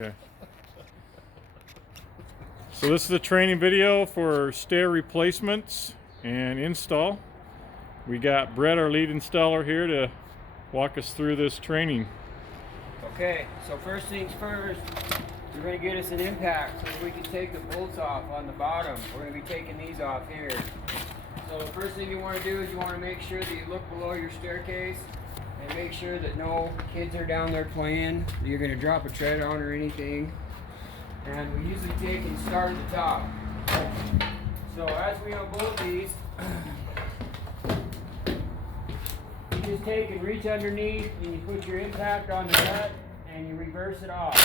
Okay. So this is a training video for stair replacements and install. We got Brett, our lead installer, here to walk us through this training. Okay, so first things first, we're going to get us an impact so we can take the bolts off on the bottom. We're going to be taking these off here. So the first thing you want to do is you want to make sure that you look below your staircase and make sure that no kids are down there playing, that you're going to drop a tread on or anything. And we usually take and start at the top. So as we unbolt these, you just take and reach underneath and you put your impact on the nut and you reverse it off.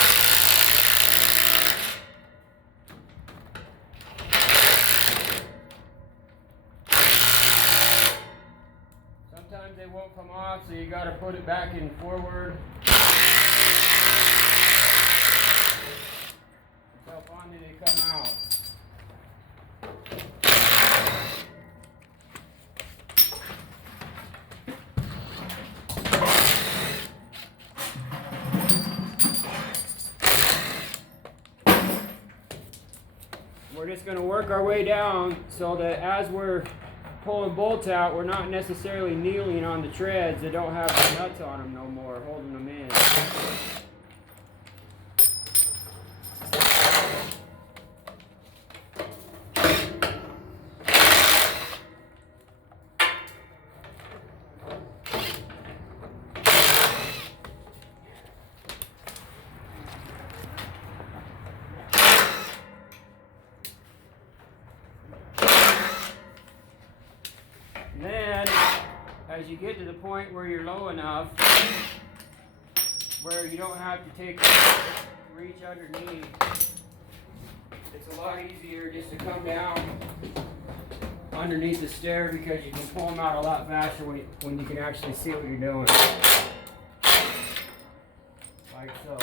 Sometimes they won't come off, so you got to put it back in forward. How finally they come out. We're just going to work our way down so that as we're pulling bolts out, we're not necessarily kneeling on the treads that don't have the nuts on them no more, holding them in. And then, as you get to the point where you're low enough, where you don't have to reach underneath, it's a lot easier just to come down underneath the stair because you can pull them out a lot faster when you can actually see what you're doing. Like so.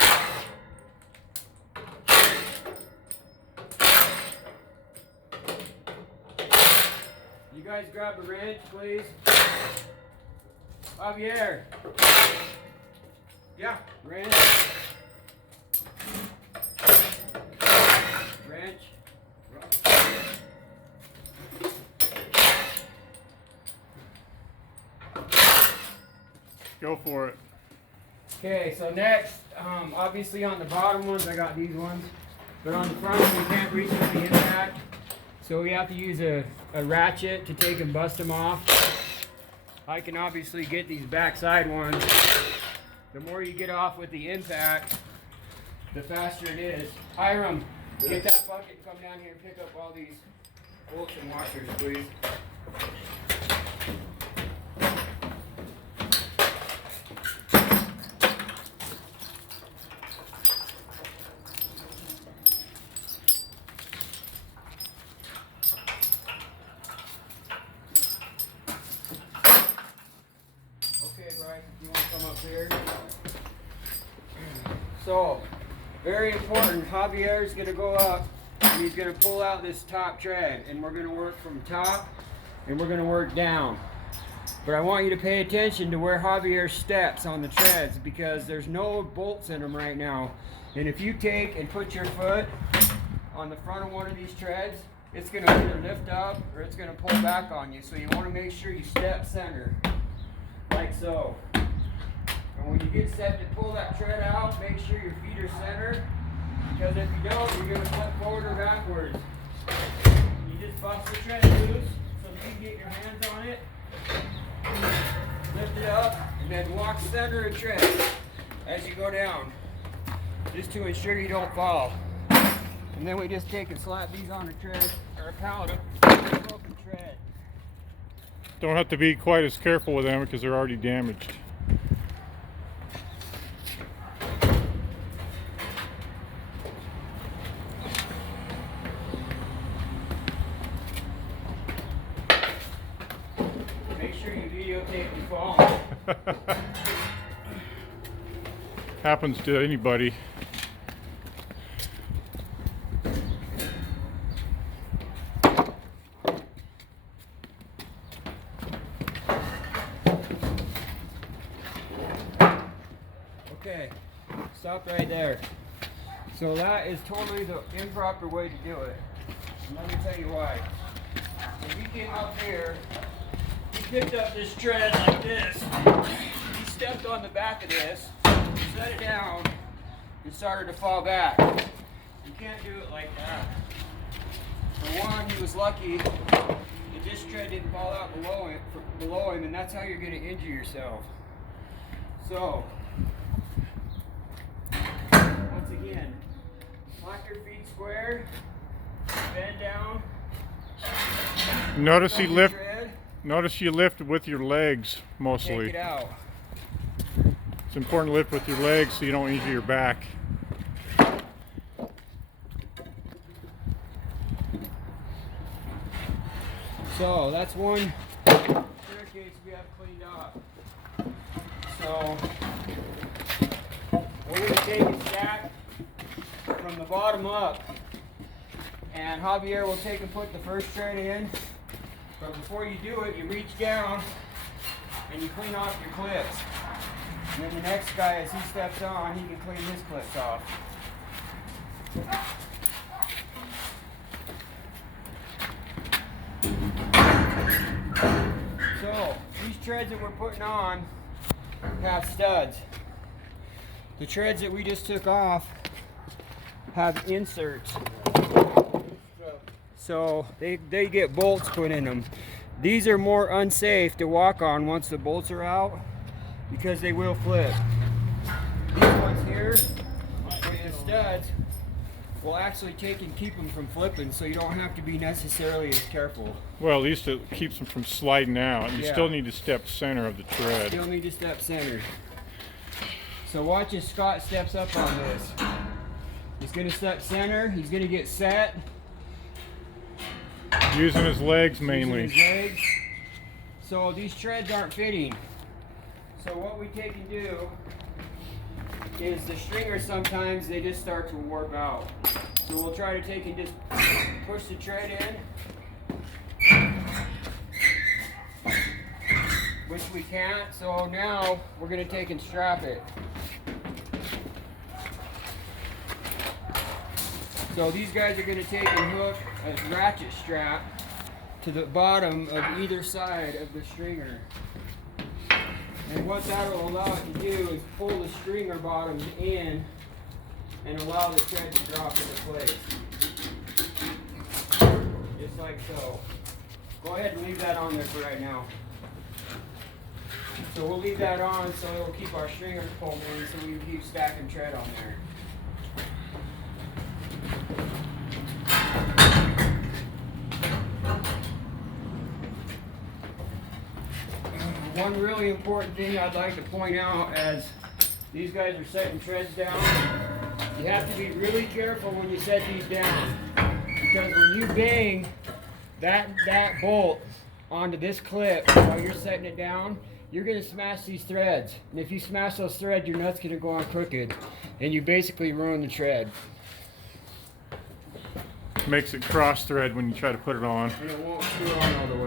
You guys grab a wrench, please. Javier. Yeah. Wrench. Wrench. Go for it. Okay, so next, obviously on the bottom ones, I got these ones. But on the front, we can't reach with the impact. So we have to use a ratchet to take and bust them off. I can obviously get these backside ones. The more you get off with the impact, the faster it is. Hiram, get that bucket and come down here and pick up all these bolts and washers, please. If you want to come up here. So, very important, Javier's going to go up and he's going to pull out this top tread and we're going to work from top and we're going to work down. But I want you to pay attention to where Javier steps on the treads because there's no bolts in them right now. And if you take and put your foot on the front of one of these treads, it's going to either lift up or it's going to pull back on you. So you want to make sure you step center. Like so. And when you get set to pull that tread out, make sure your feet are centered. Because if you don't, you're going to flip forward or backwards. You just bust the tread loose so that you can get your hands on it. Lift it up and then walk center and tread as you go down. Just to ensure you don't fall. And then we just take and slap these on a tread or a pallet of broken tread. Don't have to be quite as careful with them because they're already damaged. Make sure you videotape your fall. Happens to anybody. Okay, stop right there. So that is totally the improper way to do it. And let me tell you why. If he came up here, he picked up this tread like this, he stepped on the back of this, set it down, and started to fall back. You can't do it like that. For one, he was lucky that this tread didn't fall out below him, and that's how you're going to injure yourself. So, once again, lock your feet square, bend down. Notice you lift with your legs mostly. Take it out. It's important to lift with your legs so you don't injure your back. So that's one staircase we have cleaned up. So we're going to take a stack from the bottom up, and Javier will take and put the first tread in. But before you do it, you reach down and you clean off your clips. And then the next guy, as he steps on, he can clean his clips off. So, these treads that we're putting on have studs. The treads that we just took off have inserts. So they get bolts put in them. These are more unsafe to walk on once the bolts are out because they will flip. These ones here with the studs will actually take and keep them from flipping, so you don't have to be necessarily as careful. Well, at least it keeps them from sliding out. You still need to step center of the tread. Still need to step center. So watch as Scott steps up on this. He's going to step center. He's going to get set. Using his legs mainly. Using his legs. So these treads aren't fitting. So what we take and do is the stringers sometimes they just start to warp out. So we'll try to take and just push the tread in, which we can't. So now we're going to take and strap it. So these guys are going to take and hook a ratchet strap to the bottom of either side of the stringer. And what that will allow it to do is pull the stringer bottoms in and allow the tread to drop into place. Just like so. Go ahead and leave that on there for right now. So we'll leave that on so it will keep our stringer pulled in so we can keep stacking tread on there. One really important thing I'd like to point out as these guys are setting treads down, you have to be really careful when you set these down, because when you bang that bolt onto this clip while you're setting it down, you're going to smash these threads. And if you smash those threads, your nut's going to go on crooked, and you basically ruin the tread. Makes it cross thread when you try to put it on. And it won't screw on all the way.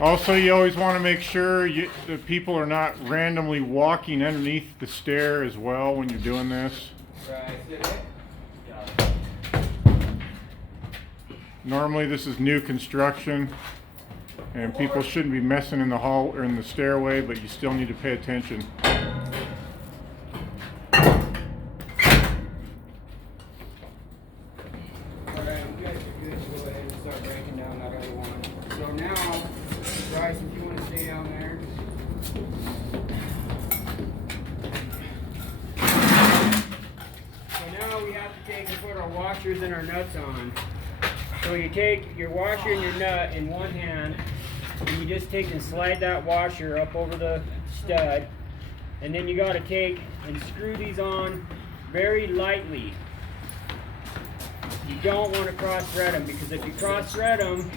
Also, you always want to make sure that people are not randomly walking underneath the stair as well when you're doing this. Right. Normally this is new construction and people shouldn't be messing in the hall or in the stairway, but you still need to pay attention. If you want to stay down there. So now we have to take and put our washers and our nuts on. So you take your washer and your nut in one hand, and you just take and slide that washer up over the stud, and then you got to take and screw these on very lightly. You don't want to cross thread them, because if you cross thread them,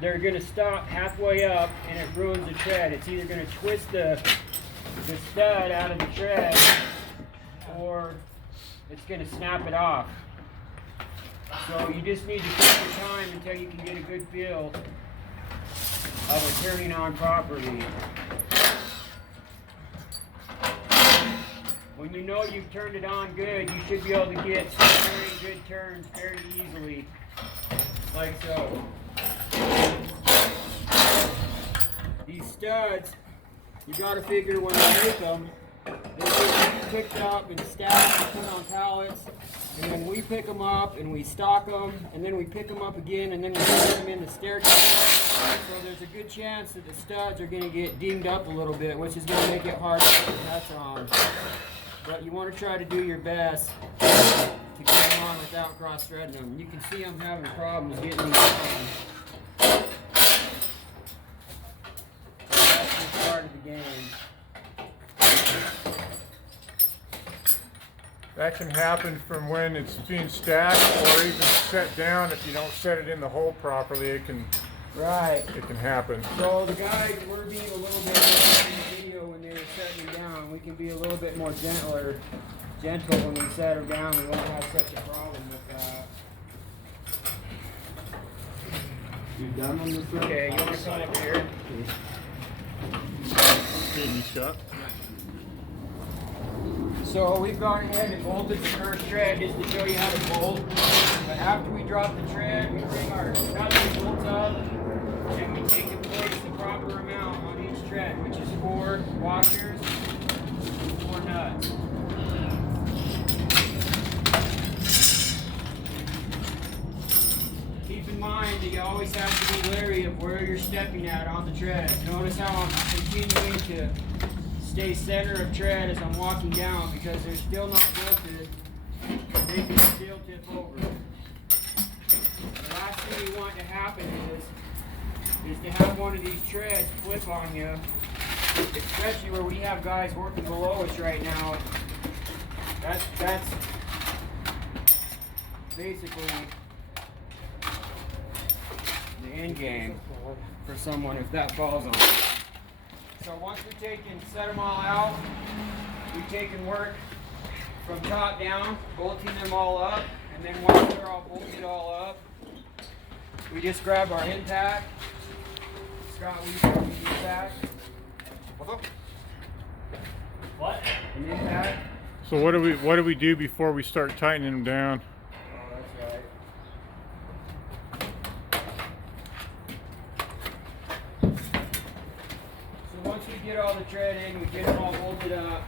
they're going to stop halfway up and it ruins the tread. It's either going to twist the the stud out of the tread, or it's going to snap it off. So you just need to take your time until you can get a good feel of it turning on properly. When you know you've turned it on good, you should be able to get some very good turns very easily, like so. These studs, you got to figure when you make them, they get picked up and stacked and put on pallets, and then we pick them up and we stock them, and then we pick them up again, and then we put them in the stair case. So there's a good chance that the studs are going to get dinged up a little bit, which is going to make it hard to put the nuts on. But you want to try to do your best to get them on without cross-threading them. You can see I'm having problems getting these on. That's the start of the game. That can happen from when it's being stacked or even set down. If you don't set it in the hole properly, it can happen. So the guys were being a little bit in the video when they were setting them down. We can be a little bit more gentle when we set them down. We won't have such a problem with that. You done on this? Okay, you want to come up here? So we've gone ahead and bolted the first tread just to show you how to bolt. But after we drop the tread, we bring our nuts and bolts up, and we take and place the proper amount on each tread, which is 4 washers, 4 nuts. Keep in mind that you always have to be wary of where you're stepping at on the tread. Notice how I'm continuing to stay center of tread as I'm walking down, because they're still not bolted. They can still tip over. The last thing you want to happen is to have one of these treads flip on you, especially where we have guys working below us right now. That's basically the end game for someone if that falls on them. So once we take and set them all out, we take and work from top down, bolting them all up, and then once they're all bolted all up, we just grab our impact. Scott, we grab the impact. What? An impact. So what do we do before we start tightening them down? Oh, that's right. Once we get all the tread in, we get them all bolted up,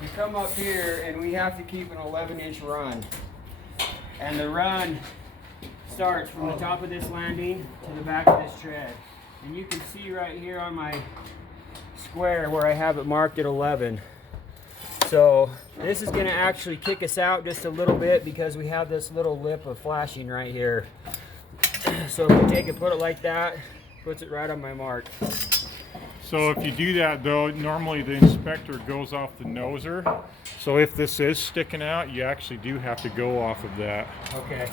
we come up here and we have to keep an 11-inch run. And the run starts from the top of this landing to the back of this tread. And you can see right here on my square where I have it marked at 11. So this is going to actually kick us out just a little bit because we have this little lip of flashing right here. So if we take it, put it like that, puts it right on my mark. So if you do that though, normally the inspector goes off the noser. So if this is sticking out, you actually do have to go off of that. Okay.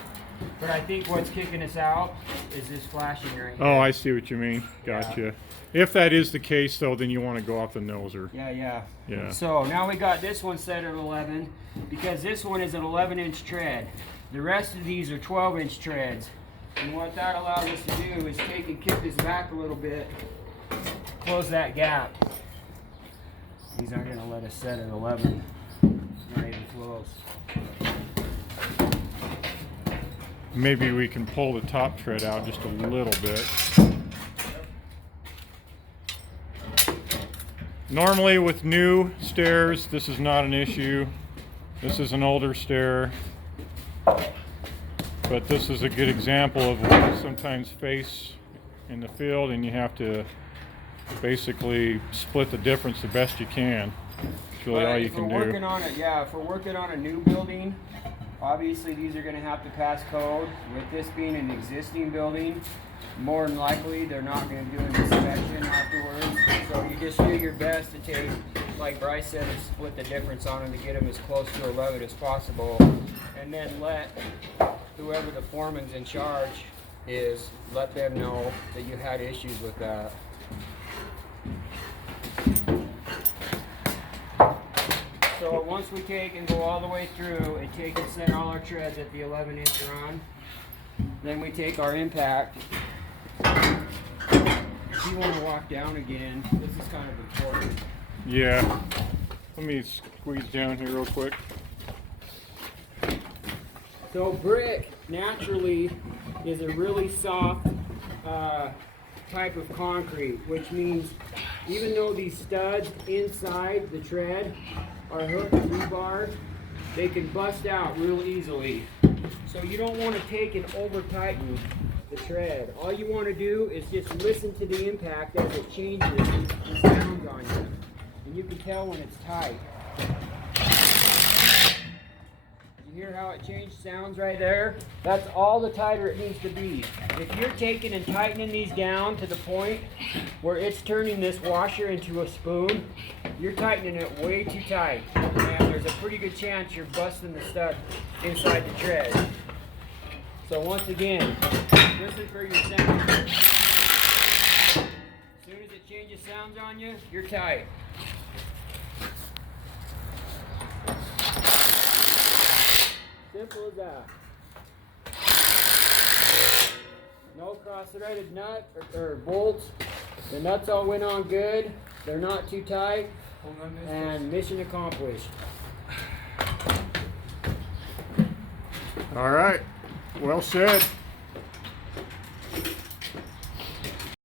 But I think what's kicking us out is this flashing right here. Oh, I see what you mean. Gotcha. Yeah. If that is the case though, then you want to go off the noser. Yeah. So now we got this one set at 11 because this one is an 11-inch tread. The rest of these are 12-inch treads. And what that allows us to do is take and kick this back a little bit, close that gap. These aren't going to let us set at 11. Not even close. Maybe we can pull the top tread out just a little bit. Normally with new stairs, this is not an issue. This is an older stair. But this is a good example of what you sometimes face in the field, and you have to basically split the difference the best you can. That's really all you can do. If we're working on a new building, obviously these are going to have to pass code. With this being an existing building, more than likely they're not going to do an inspection afterwards. So you just do your best to take, like Bryce said, and split the difference on them to get them as close to 11 as possible. And then let whoever the foreman's in charge is, let them know that you had issues with that. So once we take and go all the way through and take and set all our treads at the 11-inch run, then we take our impact. If you want to walk down again, this is kind of important. Yeah. Let me squeeze down here real quick. So brick naturally is a really soft type of concrete, which means even though these studs inside the tread are hooked rebar, they can bust out real easily. So you don't want to take and over tighten the tread. All you want to do is just listen to the impact as it changes the sounds on you. And you can tell when it's tight. You hear how it changed sounds right there? That's all the tighter it needs to be. If you're taking and tightening these down to the point where it's turning this washer into a spoon, you're tightening it way too tight. And there's a pretty good chance you're busting the stud inside the tread. So once again, listen for your sound. As soon as it changes sounds on you, you're tight. Simple as that. No cross-threaded nut or bolts. The nuts all went on good. They're not too tight. And mission accomplished. All right. Well said.